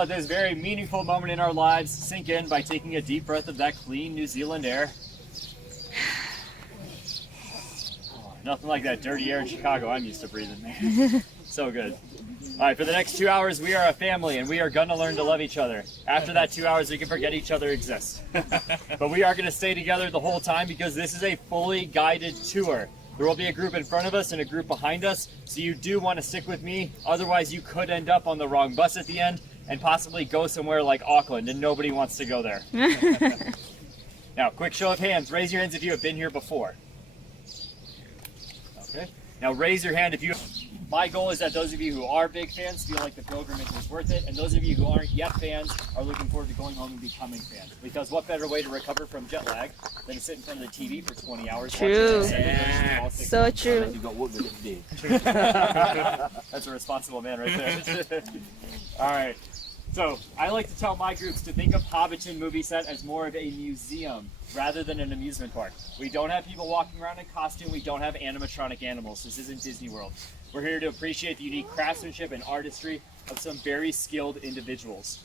Let this very meaningful moment in our lives sink in by taking a deep breath of that clean New Zealand air. Oh, nothing like that dirty air in Chicago I'm used to breathing, man. So good. All right, for the next 2 hours, we are a family, and we are gonna learn to love each other. After that 2 hours, we can forget each other exists. But we are gonna stay together the whole time because this is a fully guided tour. There will be a group in front of us and a group behind us, so you do want to stick with me. Otherwise, you could end up on the wrong bus at the end and possibly go somewhere like Auckland, and nobody wants to go there. Now, quick show of hands. Raise your hands if you have been here before. Okay. Now, raise your hand if you... My goal is that those of you who are big fans feel like the pilgrimage was worth it, and those of you who aren't yet fans are looking forward to going home and becoming fans. Because what better way to recover from jet lag than to sit in front of the TV for 20 hours? True. Yeah. So true. That's a responsible man right there. All right. So I like to tell my groups to think of Hobbiton movie set as more of a museum rather than an amusement park. We don't have people walking around in costume. We don't have animatronic animals. This isn't Disney World. We're here to appreciate the unique craftsmanship and artistry of some very skilled individuals.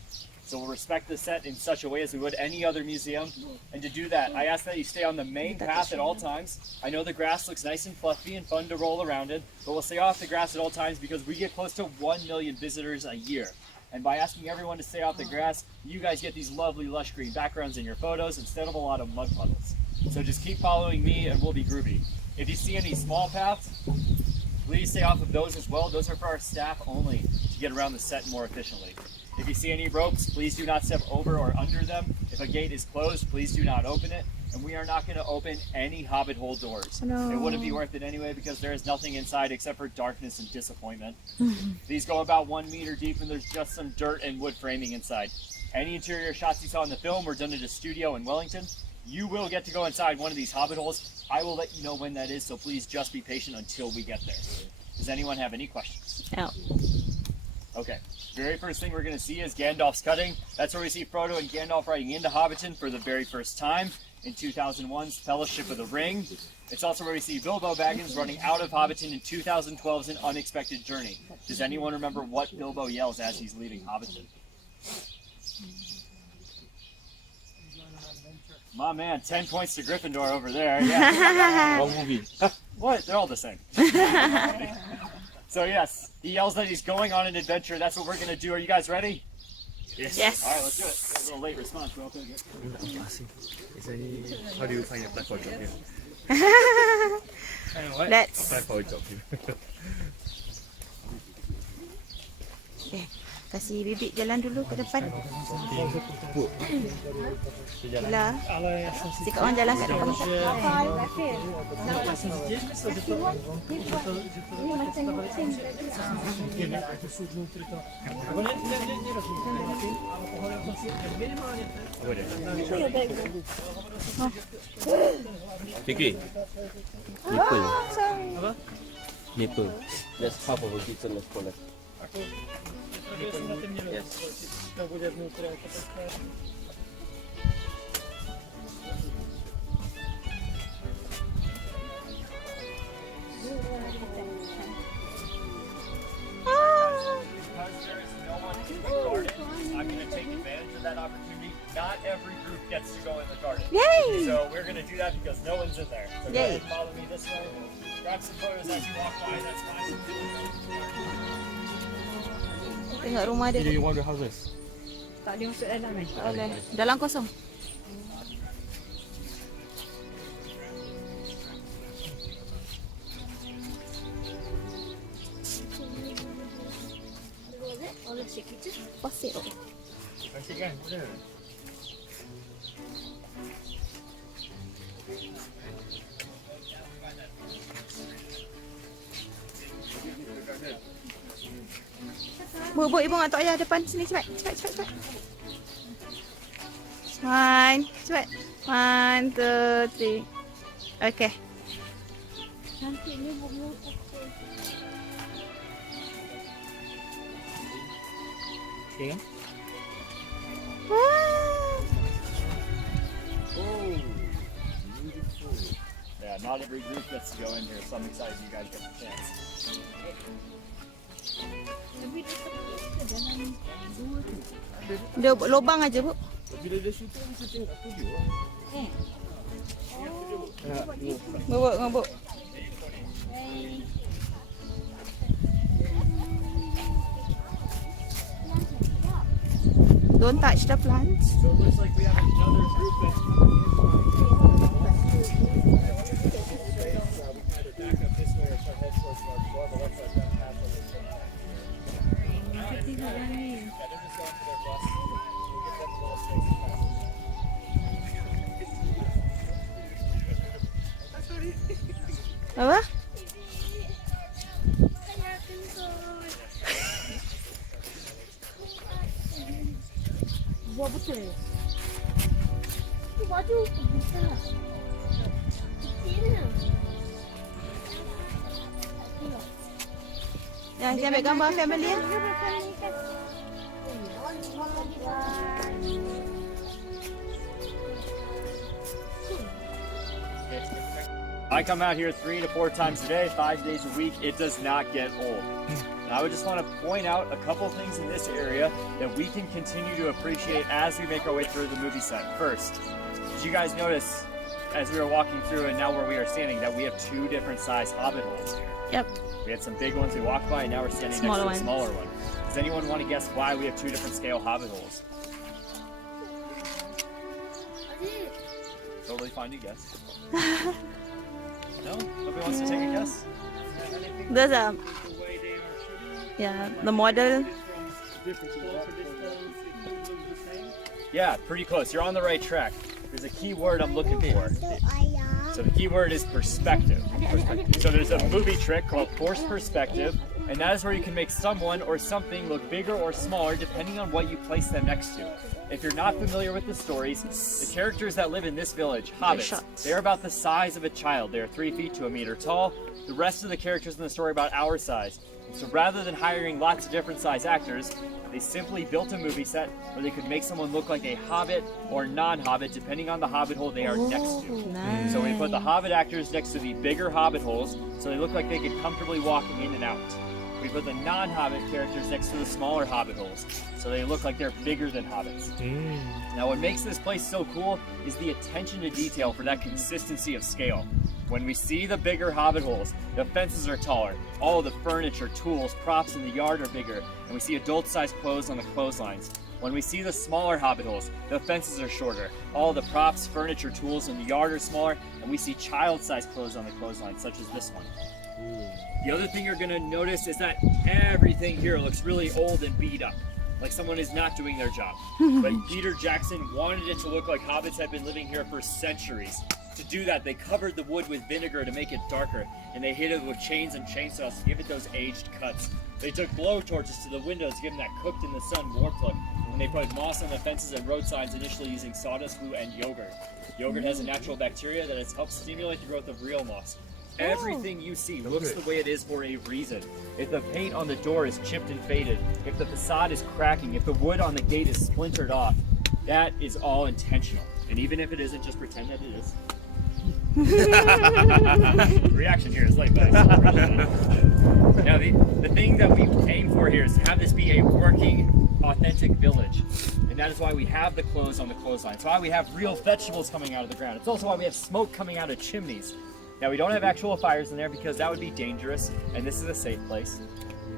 So we'll respect the set in such a way as we would any other museum. And to do that, I ask that you stay on the main path at all times. I know the grass looks nice and fluffy and fun to roll around in, but we'll stay off the grass at all times because we get close to 1 million visitors a year. And by asking everyone to stay off the grass, you guys get these lovely lush green backgrounds in your photos instead of a lot of mud puddles. So just keep following me and we'll be groovy. If you see any small paths, please stay off of those as well. Those are for our staff only to get around the set more efficiently. If you see any ropes, please do not step over or under them. If a gate is closed, please do not open it. And we are not going to open any Hobbit hole doors. No. It wouldn't be worth it anyway because there is nothing inside except for darkness and disappointment. These go about 1 meter deep and there's just some dirt and wood framing inside. Any interior shots you saw in the film were done at a studio in Wellington. You will get to go inside one of these Hobbit holes. I will let you know when that is, so please just be patient until we get there. Does anyone have any questions? No. Okay, very first thing we're going to see is Gandalf's cutting. That's where we see Frodo and Gandalf riding into Hobbiton for the very first time in 2001's Fellowship of the Ring. It's also where we see Bilbo Baggins running out of Hobbiton in 2012's An Unexpected Journey. Does anyone remember what Bilbo yells as he's leaving Hobbiton? My man, 10 points to Gryffindor over there. Yeah. Wrong movie. What? They're all the same. So yes, he yells that he's going on an adventure. That's what we're going to do. Are you guys ready? Yes. All right, let's do it. A little late response, but I'll take it. Is there any, how do you find apply for a job here? Let's. Apply for a job here. Okay. Kasih bibik jalan dulu ke depan. Bila si kau orang jalan kat depan. Fikri. Nipple. Nipple. That's half of a kids on the scholar. Yes. I'm going to take advantage of that opportunity. Not every group gets to go in the garden. Yay! So we're going to do that because no one's in there. So go Yay. ahead and follow me this way. Grab some photos as you walk by, that's fine. Tengok rumah dia. Do you want the houses? Tak boleh masuk dalam eh? Tak boleh. Dalam kosong. Pasir. Cantik kan? Boleh. Bu, ibu nak tok ayah depan sini cepat. Cepat. One, cepat. 1, 2, 3. Okay. Cantik ni bunga. Okay kan? Wow. Oh, beautiful. Yeah, not every group gets to go in here, so I'm excited you guys get the chance. Tapi dia dalam dua tu. Dia buat lubang aja, Bu. Bila dia syuting, dia syuting kat studio lah. Bu, Bu. Don't touch the plants. So it looks like we have another group that's back up this way or try to head towards North Shore, but looks like that path over there. Tengok lah ni. Yeah, they're just going to their bus. We'll give them a little space to pass. Apa? Buat betul. Tu baju besar. Kecil. Yang saya ambil gambar family ya. I come out here 3 to 4 times a day, 5 days a week. It does not get old. And I would just want to point out a couple things in this area that we can continue to appreciate as we make our way through the movie set. First, did you guys notice as we were walking through and now where we are standing that we have 2 different size hobbit holes here? Yep. We had some big ones we walked by and now we're standing Smaller next to a ones. smaller one. Does anyone want to guess why we have 2 different scale hobbit holes? Totally fine to guess. No? Nobody wants to take a guess? There's a the model. Yeah, pretty close. You're on the right track. There's a key word I'm looking for. So the key word is perspective. So there's a movie trick called forced perspective, and that is where you can make someone or something look bigger or smaller depending on what you place them next to. If you're not familiar with the stories, the characters that live in this village, hobbits, they're about the size of a child. They are 3 feet to a meter tall. The rest of the characters in the story are about our size. So rather than hiring lots of different size actors, they simply built a movie set where they could make someone look like a hobbit or non-hobbit depending on the hobbit hole they are next to. Nice. So we put the hobbit actors next to the bigger hobbit holes so they look like they could comfortably walk in and out. We put the non-hobbit characters next to the smaller hobbit holes so they look like they're bigger than hobbits. Now what makes this place so cool is the attention to detail for that consistency of scale. When we see the bigger hobbit holes, the fences are taller, all of the furniture, tools, props in the yard are bigger, and we see adult-sized clothes on the clotheslines. When we see the smaller hobbit holes, the fences are shorter, all the props, furniture, tools in the yard are smaller, and we see child-sized clothes on the clothesline, such as this one. The other thing you're gonna notice is that everything here looks really old and beat up, like someone is not doing their job. But Peter Jackson wanted it to look like hobbits had been living here for centuries. To do that, they covered the wood with vinegar to make it darker, and they hit it with chains and chainsaws to give it those aged cuts. They took blowtorches to the windows to give them that cooked in the sun warmth look, and they put moss on the fences and road signs initially using sawdust glue and yogurt. Yogurt has a natural bacteria that has helped stimulate the growth of real moss. Everything you see looks the way it is for a reason. If the paint on the door is chipped and faded, if the facade is cracking, if the wood on the gate is splintered off, that is all intentional. And even if it isn't, just pretend that it is. Reaction here is late, but I still appreciate it. Now, the thing that we aim for here is to have this be a working, authentic village. And that is why we have the clothes on the clothesline. It's why we have real vegetables coming out of the ground. It's also why we have smoke coming out of chimneys. Now, we don't have actual fires in there because that would be dangerous, and this is a safe place.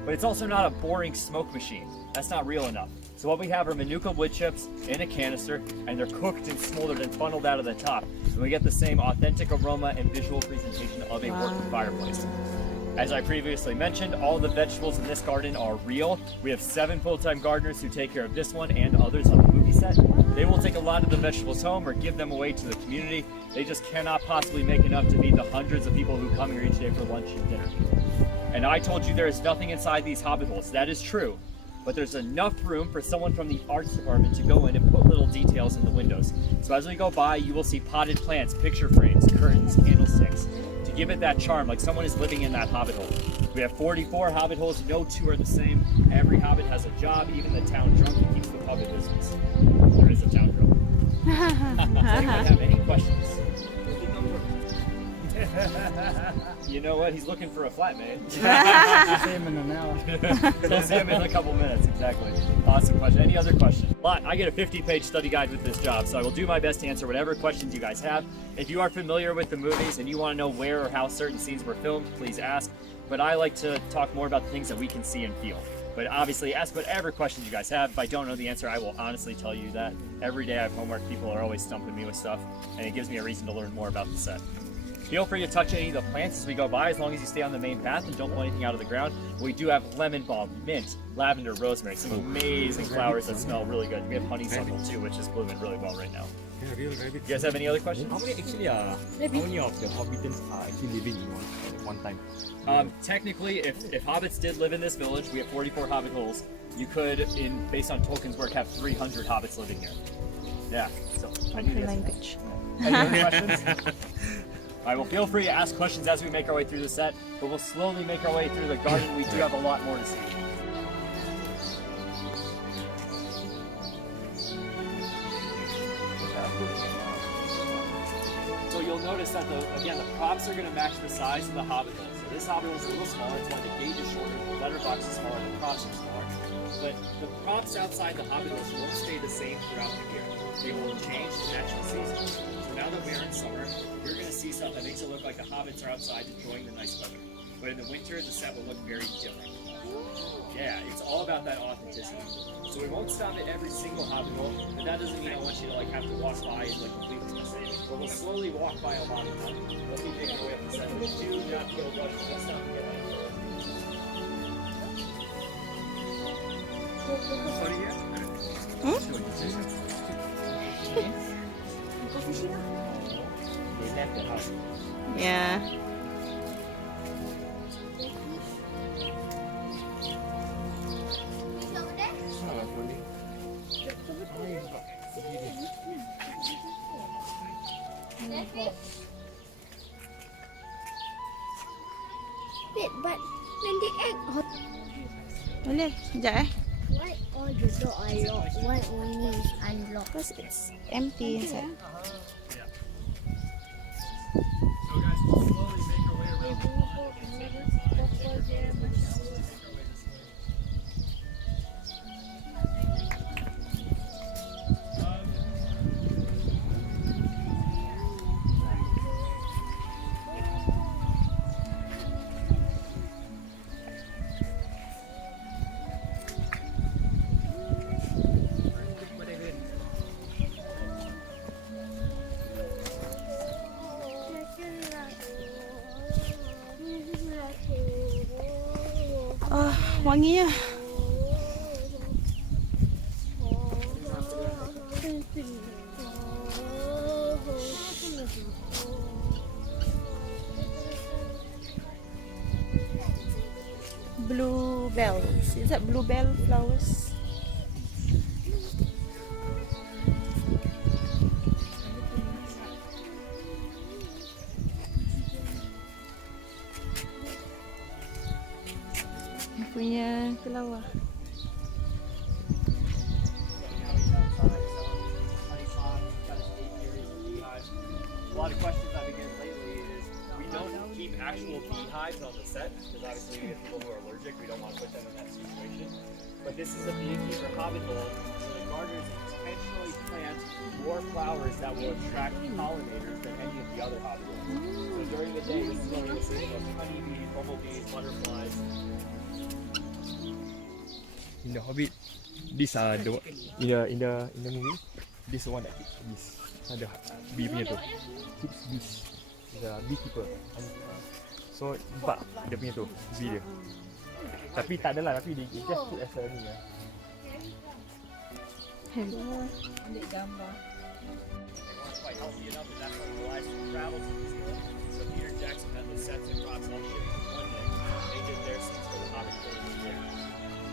But it's also not a boring smoke machine. That's not real enough. So what we have are Manuka wood chips in a canister, and they're cooked and smoldered and funneled out of the top. And we get the same authentic aroma and visual presentation of a working fireplace. As I previously mentioned, all the vegetables in this garden are real. We have 7 full-time gardeners who take care of this one and others on the movie set. They will take a lot of the vegetables home or give them away to the community. They just cannot possibly make enough to feed the hundreds of people who come here each day for lunch and dinner. And I told you there is nothing inside these hobbit holes. That is true. But there's enough room for someone from the arts department to go in and put little details in the windows. So as we go by, you will see potted plants, picture frames, curtains, candlesticks, to give it that charm like someone is living in that hobbit hole. We have 44 hobbit holes, no 2 are the same. Every hobbit has a job, even the town drunk who keeps the pub in business. There is a town drunk. Does anyone have any questions? You know what? He's looking for a flatmate. Same in an hour. He'll see him in a couple minutes, exactly. Awesome question. Any other questions? I get a 50-page study guide with this job, so I will do my best to answer whatever questions you guys have. If you are familiar with the movies and you want to know where or how certain scenes were filmed, please ask. But I like to talk more about the things that we can see and feel. But obviously, ask whatever questions you guys have. If I don't know the answer, I will honestly tell you that. Every day I have homework, people are always stumping me with stuff, and it gives me a reason to learn more about the set. Feel free to touch any of the plants as we go by, as long as you stay on the main path and don't pull anything out of the ground. We do have lemon balm, mint, lavender, rosemary, some amazing flowers that smell really good. We have honeysuckle too, which is blooming really well right now. Yeah, real rabbit. You guys have any other questions? How many of the Hobbitons are actually living in one time? Technically, if hobbits did live in this village, we have 44 hobbit holes. You could, based on Tolkien's work, have 300 hobbits living here. Yeah, so I knew Okay, this. language. Any other questions? All right, well, feel free to ask questions as we make our way through the set, but we'll slowly make our way through the garden. We do have a lot more to see. So you'll notice that, the props are going to match the size of the hobbit hole. So this hobbit hole is a little smaller, it's why the gauge is shorter, the letterbox is smaller, the props are smaller. But the props outside the hobbit holes won't stay the same throughout the year. They will change to match the season. So now that we're in summer, you're going to see stuff that makes it look like the hobbits are outside enjoying the nice weather. But in the winter, the set will look very different. Yeah, it's all about that authenticity. So we won't stop at every single hobbit hole, but that doesn't mean I want you to have to walk by and completely miss it. But we'll slowly walk by a lot of them. We'll keep making our way up the set. But do not feel rushed. Let's not get out. Sorry, yeah. They left the house. Yeah. Wait, but when they egg hot, Boleh, sekejap why all the door are locked? Why only is unlocked? Because it's empty inside. So guys, we'll slowly make our way around the pond. Ah, wanginya. Bluebells. Is that bluebell flowers? Punya kelawar. A lot of questions I've been getting lately is we don't keep actual beehives on the set because obviously we have people who are allergic. We don't want to put them in that situation. But this is a beekeeper hobby hole, so the gardeners intentionally plant more flowers that will attract pollinators than any of the other hobby holes. So during the day, this is where you'll see honeybees, bumblebees, butterflies. In the Hobbit, these are the in the movie. This one that keeps bees. Ada bee punya tu. Keeps bees. The beekeeper. So nampak dia punya tu bee dia. Tapi tak adalah, tapi dia just put as a ni lah. Ambil gambar. Quite healthy enough that that's why the lives will travel to New Zealand. So Peter Jackson had the sets and props all shipped in one day. They did their scenes for the Hobbit village there.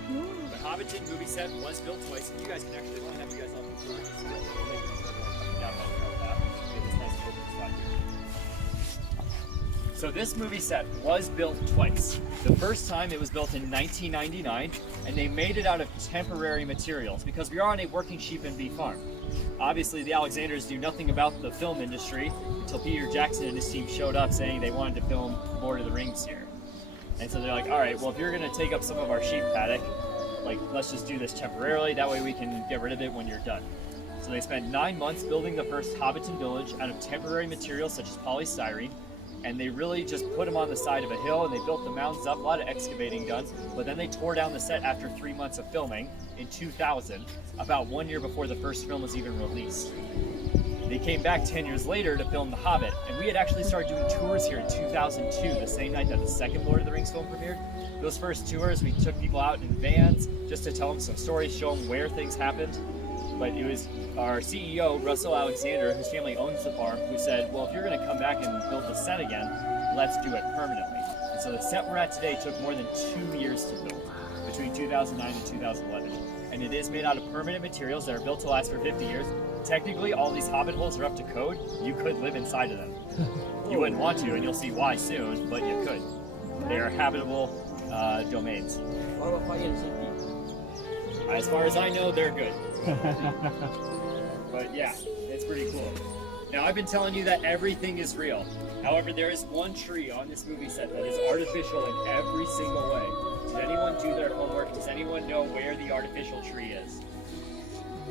The Hobbiton movie set was built twice, and you guys can actually, I want to have you guys on the tour. We'll make it coming down that trail path. We have this nice open spot here. So So this movie set was built twice. The first time it was built in 1999, and they made it out of temporary materials because we are on a working sheep and beef farm. Obviously, the Alexanders knew nothing about the film industry until Peter Jackson and his team showed up saying they wanted to film Lord of the Rings here. And so they're like, all right, well, if you're going to take up some of our sheep paddock, like, let's just do this temporarily. That way we can get rid of it when you're done. So they spent 9 months building the first Hobbiton village out of temporary materials such as polystyrene. And they really just put them on the side of a hill and they built the mountains up, a lot of excavating done. But then they tore down the set after 3 months of filming in 2000, about 1 year before the first film was even released. They came back 10 years later to film The Hobbit, and we had actually started doing tours here in 2002, the same night that the second Lord of the Rings film premiered. Those first tours, we took people out in vans just to tell them some stories, show them where things happened. But it was our CEO, Russell Alexander, whose family owns the farm, who said, well, if you're going to come back and build the set again, let's do it permanently. And so the set we're at today took more than 2 years to build, between 2009 and 2011. And it is made out of permanent materials that are built to last for 50 years. Technically, all these Hobbit holes are up to code. You could live inside of them. You wouldn't want to, and you'll see why soon, but you could. They are habitable domains. As far as I know, they're good. But yeah, it's pretty cool. Now, I've been telling you that everything is real. However, there is one tree on this movie set that is artificial in every single way. Did anyone do their homework? Does anyone know where the artificial tree is?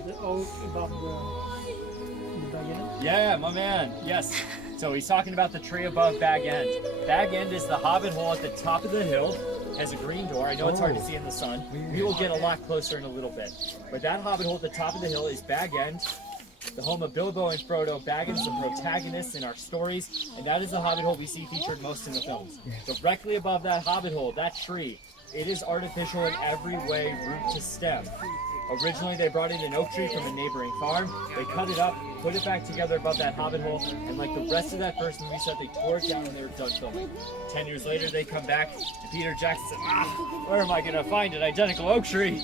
The oak above the back end? Yeah, my man. Yes. So he's talking about the tree above Bag End. Bag End is the Hobbit hole at the top of the hill. Has a green door. I know it's hard to see in the sun. We will get a lot closer in a little bit. But that Hobbit hole at the top of the hill is Bag End, the home of Bilbo and Frodo. Baggins, the protagonists in our stories, and that is the Hobbit hole we see featured most in the films. Directly above that Hobbit hole, that tree, it is artificial in every way, root to stem. Originally, they brought in an oak tree from a neighboring farm. They cut it up, put it back together above that Hobbit hole, and like the rest of that first movie set, they tore it down when they were done filming. 10 years later, they come back, and Peter Jackson said, where am I going to find an identical oak tree?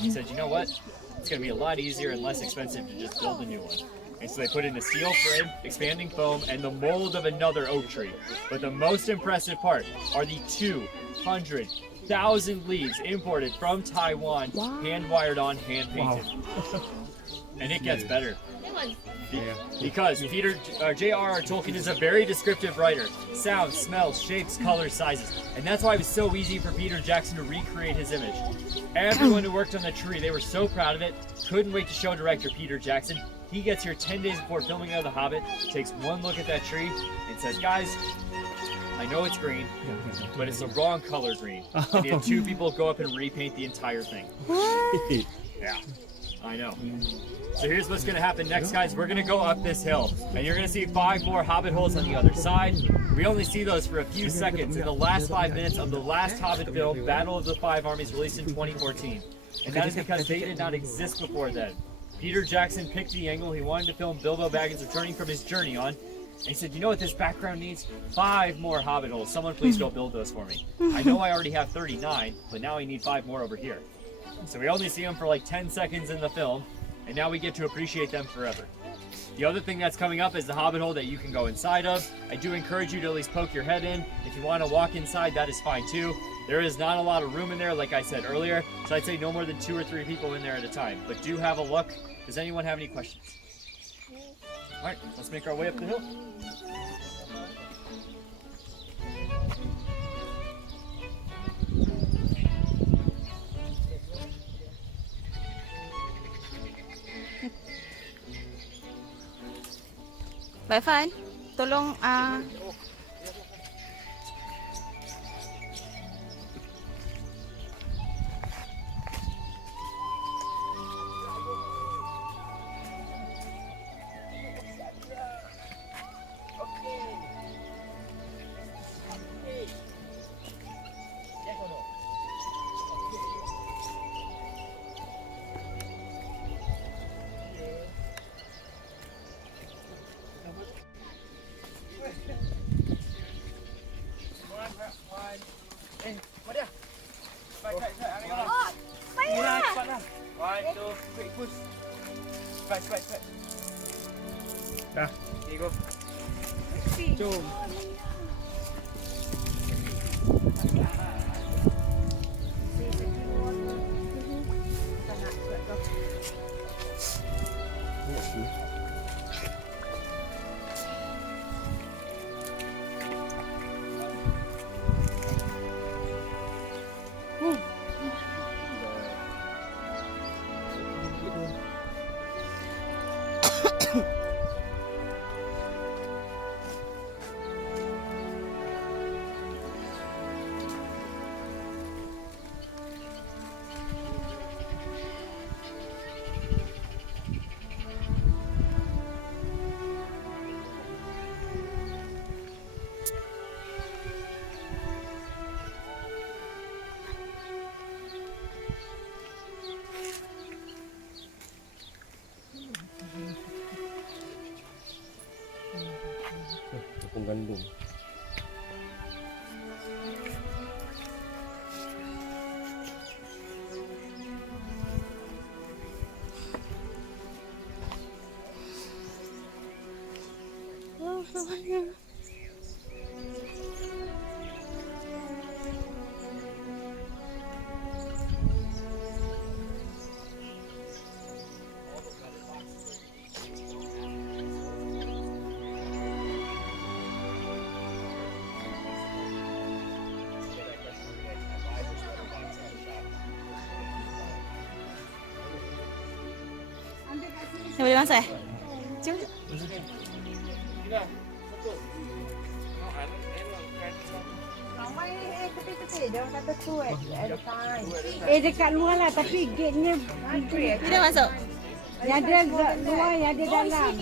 He said, you know what? It's going to be a lot easier and less expensive to just build a new one. And so they put in a steel frame, expanding foam, and the mold of another oak tree. But the most impressive part are the 200,000 leaves imported from Taiwan, hand-wired on, hand-painted. And it gets better. Because J.R.R. Tolkien is a very descriptive writer. Sounds, smells, shapes, colors, sizes. And that's why it was so easy for Peter Jackson to recreate his image. Everyone who worked on the tree, they were so proud of it, couldn't wait to show director Peter Jackson. He gets here 10 days before filming of The Hobbit, takes one look at that tree, and says, guys, I know it's green, but it's the wrong color green. And he had 2 people go up and repaint the entire thing. Yeah, I know. So here's what's going to happen next, guys. We're going to go up this hill, and you're going to see 5 more Hobbit holes on the other side. We only see those for a few seconds in the last 5 minutes of the last Hobbit film, Battle of the Five Armies, released in 2014. And that is because they did not exist before then. Peter Jackson picked the angle he wanted to film Bilbo Baggins returning from his journey on. And he said, you know what this background needs? 5 more Hobbit holes. Someone please go build those for me. I know I already have 39, but now I need 5 more over here. So we only see them for like 10 seconds in the film, and now we get to appreciate them forever. The other thing that's coming up is the Hobbit hole that you can go inside of. I do encourage you to at least poke your head in. If you want to walk inside, that is fine too. There is not a lot of room in there, like I said earlier, so I'd say no more than 2 or 3 people in there at a time. But do have a look. Does anyone have any questions? All right, let's make our way up the hill. Bye, Fan. Tolong Dah. Okay, go. Jom. Tepung gandum. Dah boleh masak Cuma. Dekat luar lah tapi gate-nya Ni dah masuk? yang ada luar, yang ada dalam.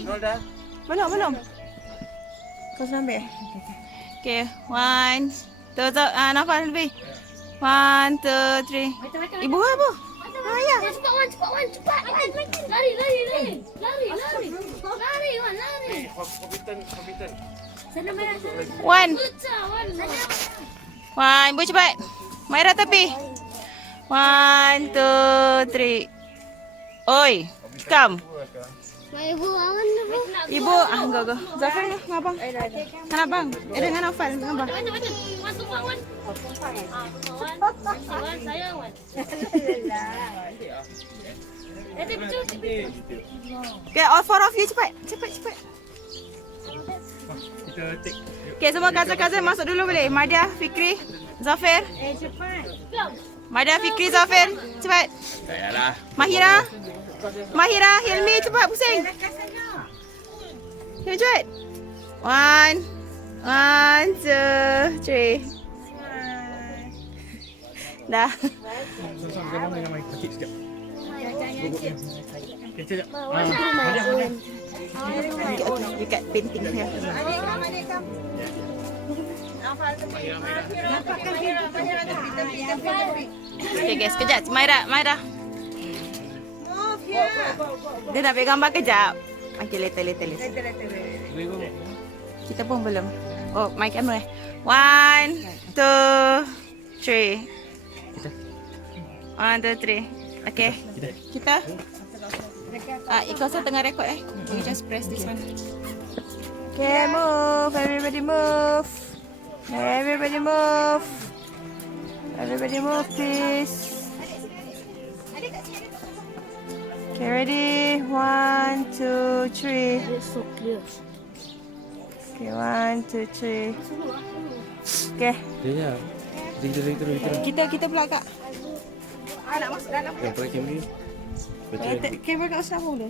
Belum. Kau sudah ambil? Okay, 1, 2, nafas lebih. 1, 2, 3. Ibu apa? Ayah. Cepat Wan, cepat. Lari. Hobbiton. Sana Maira. 1. Pecah Wan. 1, ibu cepat. Maira tepi. 1, 2, 3. Oi, come. Ibu awan tu. Ibu, go. Zafar ni, dengan abang. Dengan abang. Dengan Naufal, dengan abang. Mana? Wan tumpang Wan. Wan, saya Wan. Okay, all four of you cepat. Kita take. Okay, semua cousin-cousin masuk dulu boleh? Madia, Fikri, Zafir. Cepat. Madia, Fikri, Zafir. Cepat. Yalah. Mahira, Hilmi, cepat pusing. Cepat. 1, 2, 3. Dah. Sama-sama dengan mai kecil sekejap. Kecil sekejap. Dekat painting dia. Okay guys, sekejap. Maira. Dia nak ambil gambar kejap. Okay, later. Kita pun belum. Oh, my camera 1, 2, 3. 1, 2, 3. Okay. Kita. Ikut saya tengah rekod We just press this one. Okay, move. Everybody move. Everybody move, please. Okay, ready? 1, 2, 3. It's so clear. Okay, 1, 2, 3. Okay. Ya. Kita pula kak. Nak masuk dalam. Yang pakai kamera. Kamera kat Ustaz dulu.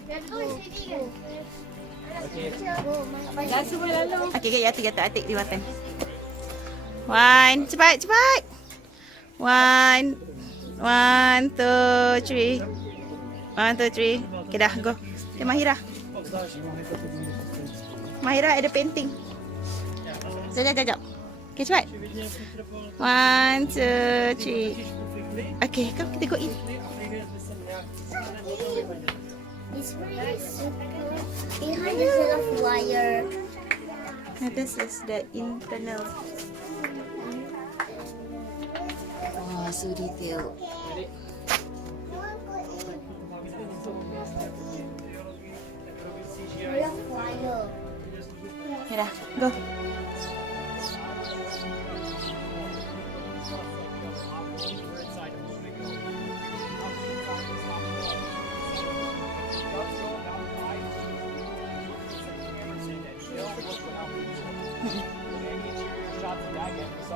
Dah semua lalu. Okay, atik di mata. 1, cepat. 1, 2, 3. 1, 2, 3. Okay, dah, go. Okay, Mahira ada painting. Sekejap. Okay, cepat. 1, 2, 3. Okay, come kita go in. It's very simple. Behind is a lot of wire. This is the internal. Oh, so detailed. A lot of wire. Okay, dah, go.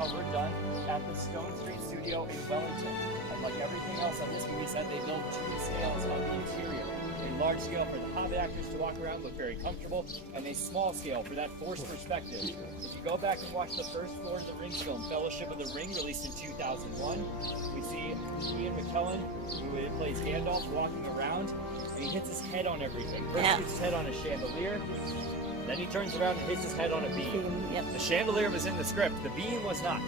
We're done at the Stone Street Studio in Wellington. like everything else on this movie set, they build two scales on the interior. A large scale for the Hobbit actors to walk around, look very comfortable, and a small scale for that forced perspective. If you go back and watch the first Lord of the Rings film, Fellowship of the Ring, released in 2001, we see Ian McKellen, who plays Gandalf, walking around, and he hits his head on everything. First he hits his head on a chandelier, then he turns around and hits his head on a beam. Yep. The chandelier was in the script, the beam was not.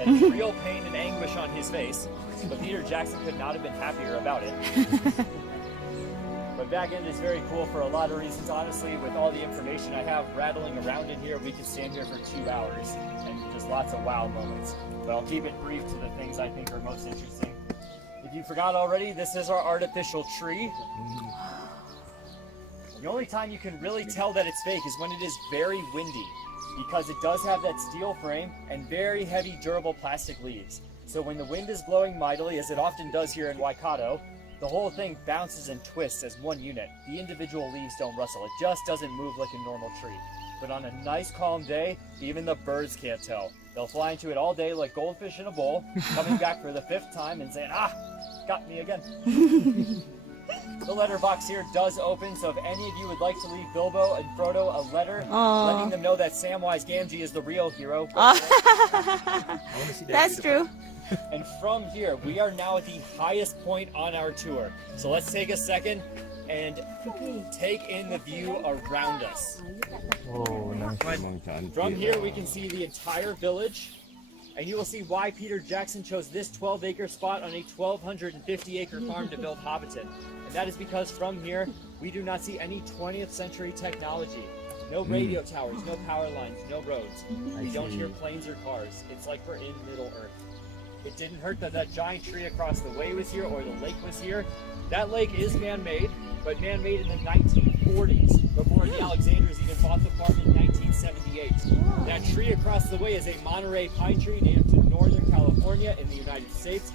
And real pain and anguish on his face, but Peter Jackson could not have been happier about it. But back end is very cool for a lot of reasons, honestly. With all the information I have rattling around in here, we could stand here for 2 hours and just lots of wow moments. But I'll keep it brief to the things I think are most interesting. If you forgot already, this is our artificial tree. The only time you can really tell that it's fake is when it is very windy, because it does have that steel frame and very heavy durable plastic leaves. So when the wind is blowing mightily, as it often does here in Waikato, the whole thing bounces and twists as one unit. The individual leaves don't rustle. It just doesn't move like a normal tree. But on a nice calm day, even the birds can't tell. They'll fly into it all day like goldfish in a bowl, coming back for the 5th time and saying, "Ah, got me again." The letterbox here does open, so if any of you would like to leave Bilbo and Frodo a letter, letting them know that Samwise Gamgee is the real hero. That's true. And from here, we are now at the highest point on our tour. So let's take a second and take in the view around us. Oh, nice. From here, we can see the entire village, and you will see why Peter Jackson chose this 12-acre spot on a 1,250-acre farm to build Hobbiton. And that is because from here, we do not see any 20th century technology. No radio towers, no power lines, no roads. We don't hear planes or cars. It's like we're in Middle Earth. It didn't hurt that that giant tree across the way was here or the lake was here. That lake is man-made, but man-made in the 1940s, before the Alexanders even bought the farm in 1978. That tree across the way is a Monterey pine tree native to Northern California in the United States.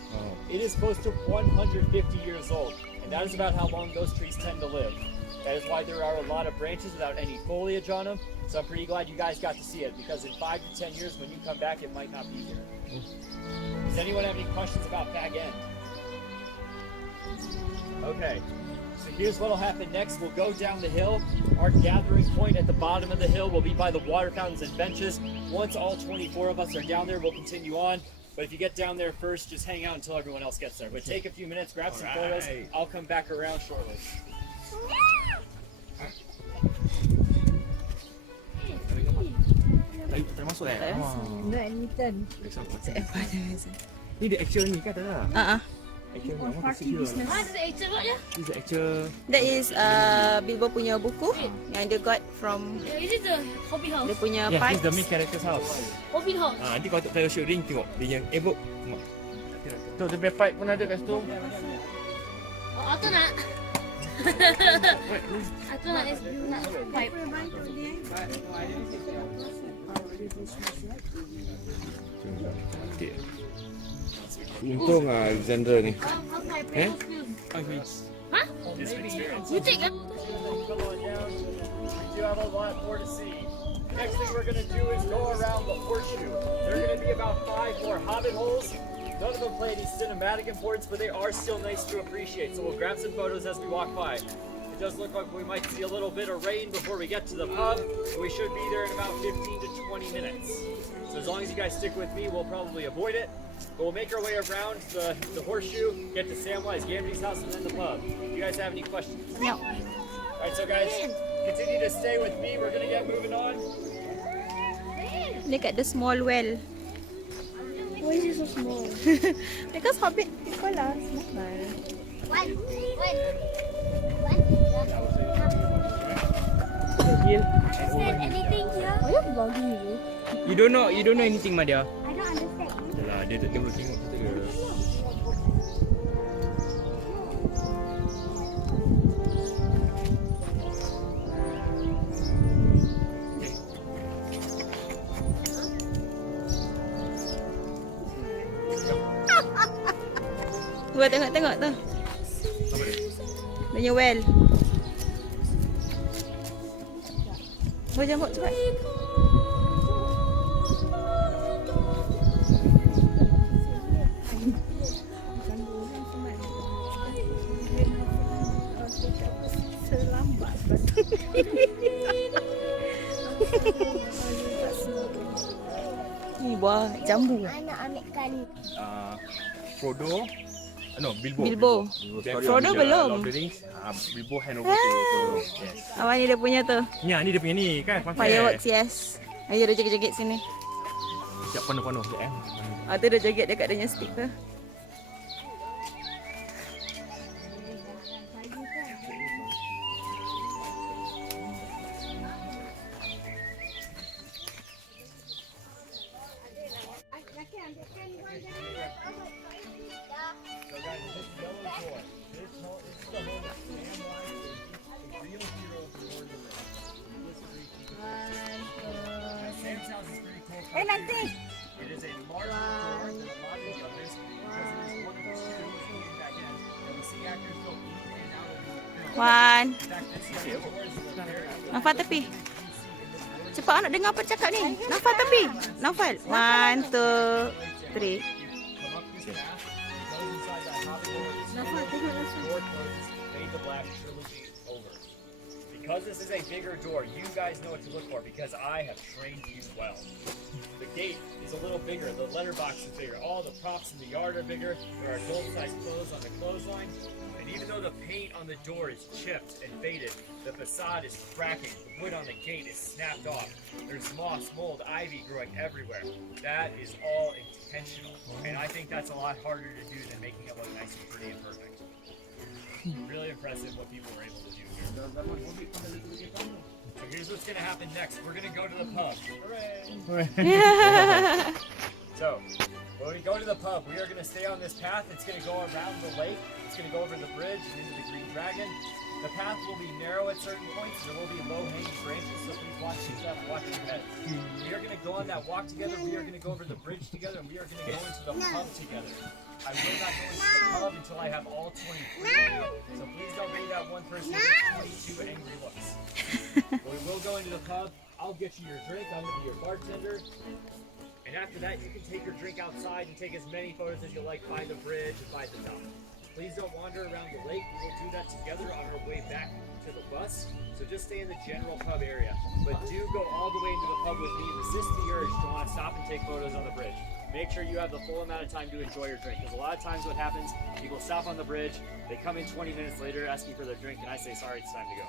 It is close to 150 years old, and that is about how long those trees tend to live. That is why there are a lot of branches without any foliage on them, so I'm pretty glad you guys got to see it, because in 5 to 10 years when you come back, it might not be here. Does anyone have any questions about Bag End? Okay, so here's what'll happen next. We'll go down the hill. Our gathering point at the bottom of the hill will be by the water fountains and benches. Once all 24 of us are down there, we'll continue on. But if you get down there first, just hang out until everyone else gets there. But take a few minutes, grab some photos. I'll come back around shortly. Tak masuk eh? No Newton. Ni the actual ni kan tak tak? Actual ni, I want to see here. What is the actual what ya? This is the actual. That is Bilbo punya buku yang dia got from Is it the Hobbit house? dia punya Yeah, this is the pipes. main character's house. Hobbit house. Nanti kalau tak fellowship ring tengok dia yang book. Tu dia punya pipe pun ada kat situ. Oh, aku nak. Aku nak pipe. Untung Alexander ni. Huh? You take it. Come on down. We do have a lot more to see. Next thing we're going to do is go around the horseshoe. There are going to be about 5 more Hobbit holes. None of them play any cinematic importance, but they are still nice to appreciate. So we'll grab some photos as we walk by. It does look like we might see a little bit of rain before we get to the pub, but we should be there in about 15 to 20 minutes. So as long as you guys stick with me, we'll probably avoid it. But we'll make our way around the horseshoe, get to Samwise Gamgee's house, and then the pub. Do you guys have any questions? No. Alright, so guys, continue to stay with me. We're going to get moving on. Look at the small well. Why is it so small? Because Hobbit people are small. One. Understand anything here? Why are you vlogging you? You don't know anything Madia. I don't understand. Yalah, dia belum tengok kita ke. Gua tengok tu. Dia punya well. Gua jemput cepat. buah jambu. Anak ambilkan. Frodo. No, Bilbo. Bilbo. Then Frodo the belum. Lord of the Rings, Bilbo hand over to Frodo. Yes. Awak ni dia punya tu. Ya, ni dia punya ni kan. Fireworks, yes. Ayo dia joget-joget sini. Siap penuh-penuh je Ah, tu dia joget dekat dia punya stick tu. Nanti. It is a larger door than a lot of the others because it is one of the two leading back in. And we see actors go in and out of the film. One. In fact, this door is very Naufal tepi. Cepat nak dengar apa cakap ni. Naufal tepi. Naufal. 1, 2, 3. come up this path, it goes inside that Hobbiton door. This door closes, Fade to Black trilogy over. Because this is a bigger door, you guys know what to look for because I have trained you well. The gate is a little bigger, the letterbox is bigger, all the props in the yard are bigger, there are gold-sized clothes on the clothesline, and even though the paint on the door is chipped and faded, the facade is cracking, the wood on the gate is snapped off, there's moss, mold, ivy growing everywhere. That is all intentional, and I think that's a lot harder to do than making it look nice and pretty and perfect. Really impressive what people were able to do here. So here's what's going to happen next. We're going to go to the pub. Hooray! So, when we go to the pub, we are going to stay on this path. It's going to go around the lake. It's going to go over the bridge and into the Green Dragon. The path will be narrow at certain points. There will be low-hanging branches, so please watch your step, watch your head. We are going to go on that walk together. We are going to go over the bridge together, and we are going to go into the pub together. I will not go into the pub until I have all 23 of you, so please don't be that one person with 22 angry looks. But we will go into the pub. I'll get you your drink. I'm going to be your bartender. And after that, you can take your drink outside and take as many photos as you like by the bridge and by the dock. Please don't wander around the lake. We will do that together on our way back to the bus. So just stay in the general pub area. But do go all the way into the pub with me. Resist the urge to want to stop and take photos on the bridge. Make sure you have the full amount of time to enjoy your drink. Because a lot of times what happens, people stop on the bridge, they come in 20 minutes later asking for their drink, and I say, sorry, it's time to go.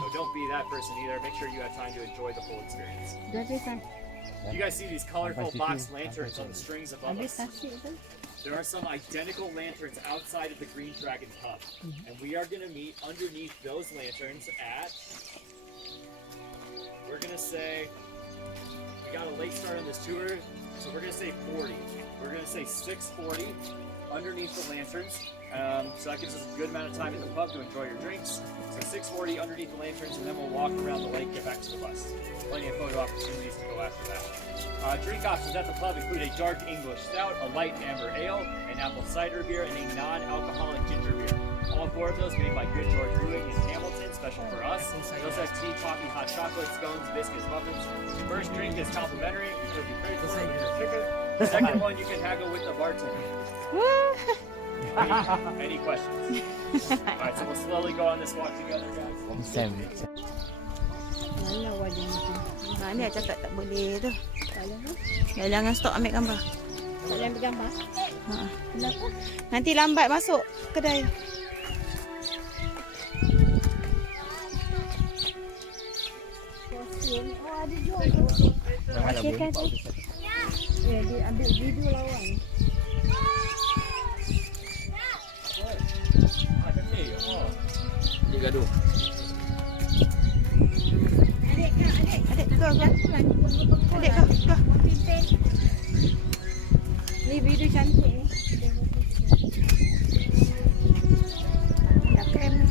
So don't be that person either. Make sure you have time to enjoy the full experience. You guys see these colorful box lanterns on the strings above us? There are some identical lanterns outside of the Green Dragon pub. And we are going to meet underneath those lanterns at, we're going to say, we got a late start on this tour, so we're going to say 40. We're going to say 6:40 underneath the lanterns. So that gives us a good amount of time in the pub to enjoy your drinks. So 6:40 underneath the lanterns, and then we'll walk around the lake, get back to the bus. Plenty of photo opportunities to go after that. Drink options at the pub include a dark English stout, a light amber ale, an apple cider beer, and a non-alcoholic ginger beer. All 4 of those made by Good George Brewing in Hamilton, special for us. We also have tea, coffee, hot chocolate, scones, biscuits, muffins. Your first drink is complimentary, so if you pay for it, your ticket. The second one you can haggle with the bartender. Any questions? Alright, so we'll slowly go on this walk together, guys. Ha, ni cakap tak boleh tu. Jangan stop ambil gambar. Tak boleh ambil gambar? Ha. Kenapa? Nanti lambat masuk kedai. Oh, ada juga. Okey kan tu? Ya, dia ambil video lawan. Dia gaduh. Adik, go. Adik, go. Ni video cantik ni. Dah krem ni.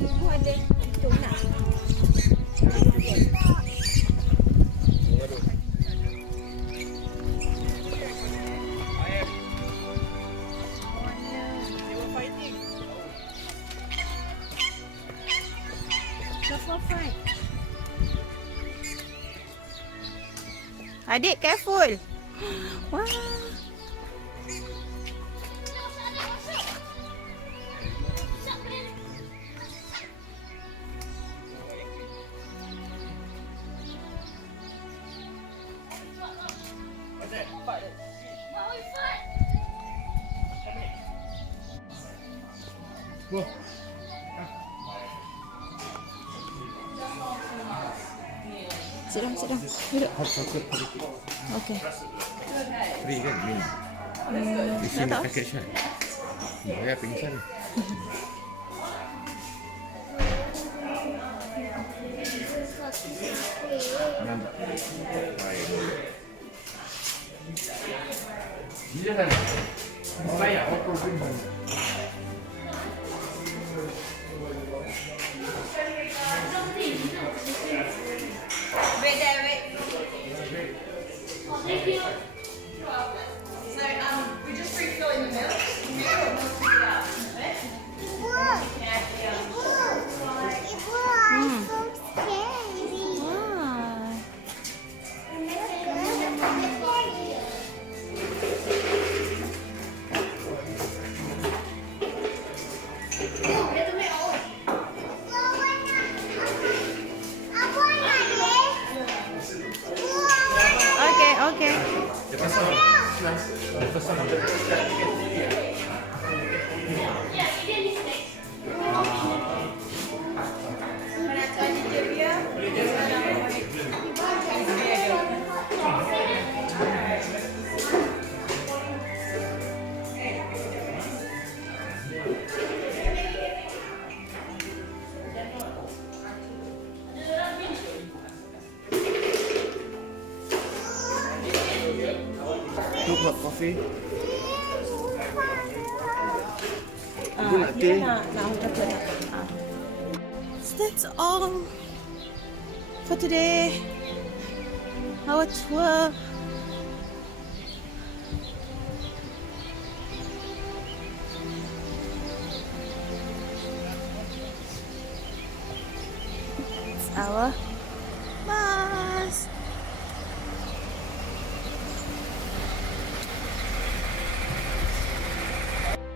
Ibu ada itu nak. Adik, careful. Wah. Sit down, duduk. Okay. Free kan minum. Isi Tak tahu. package kan. Ya pingsan. Nampak. Baik. Dia kan. Bayar auto pun. Wait there, wait. Thank you. So, we're just refilling the milk. Okay, okay. Tu hot coffee. Dia nak chocolate. So that's all for today. Our tour. It's our bus.